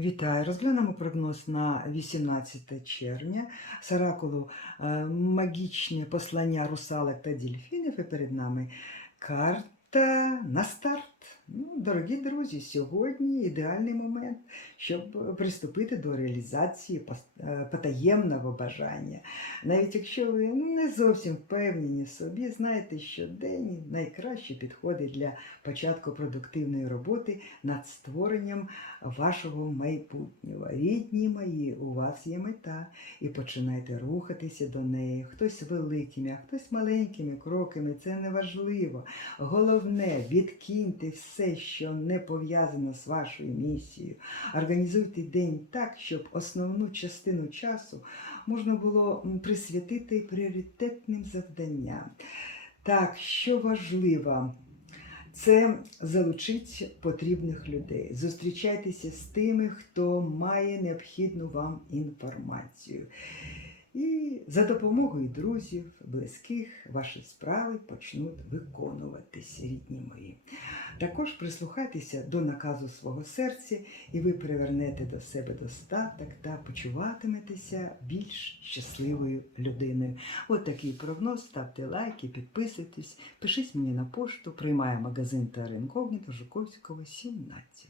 Вітаю! Розглянемо прогноз на 18 червня з оракулу е, магічне послання русалок та дільфінів. І перед нами карта на старт. Дорогі друзі, сьогодні ідеальний момент, щоб приступити до реалізації е, потаємного бажання. Навіть якщо ви не зовсім впевнені собі, знайте, що день найкраще підходить для початку продуктивної роботи над створенням вашого майбутнього. Рідні мої, у вас є мета, і починайте рухатися до неї. Хтось великими, а хтось маленькими кроками. Це не важливо. Головне, відкиньте все, що не пов'язано з вашою місією. Організуйте день так, щоб основну частину часу можна було присвятити пріоритетним завданням. Так, що важливо, це залучить потрібних людей. Зустрічайтеся з тими, хто має необхідну вам інформацію. І за допомогою друзів, близьких, ваші справи почнуть виконуватися, рідні мої. Також прислухайтеся до наказу свого серця, і ви привернете до себе достаток та почуватиметеся більш щасливою людиною. От такий прогноз. Ставте лайки, підписуйтесь, пишіть мені на пошту, приймає магазин та Інкогніто Жуковського, 17.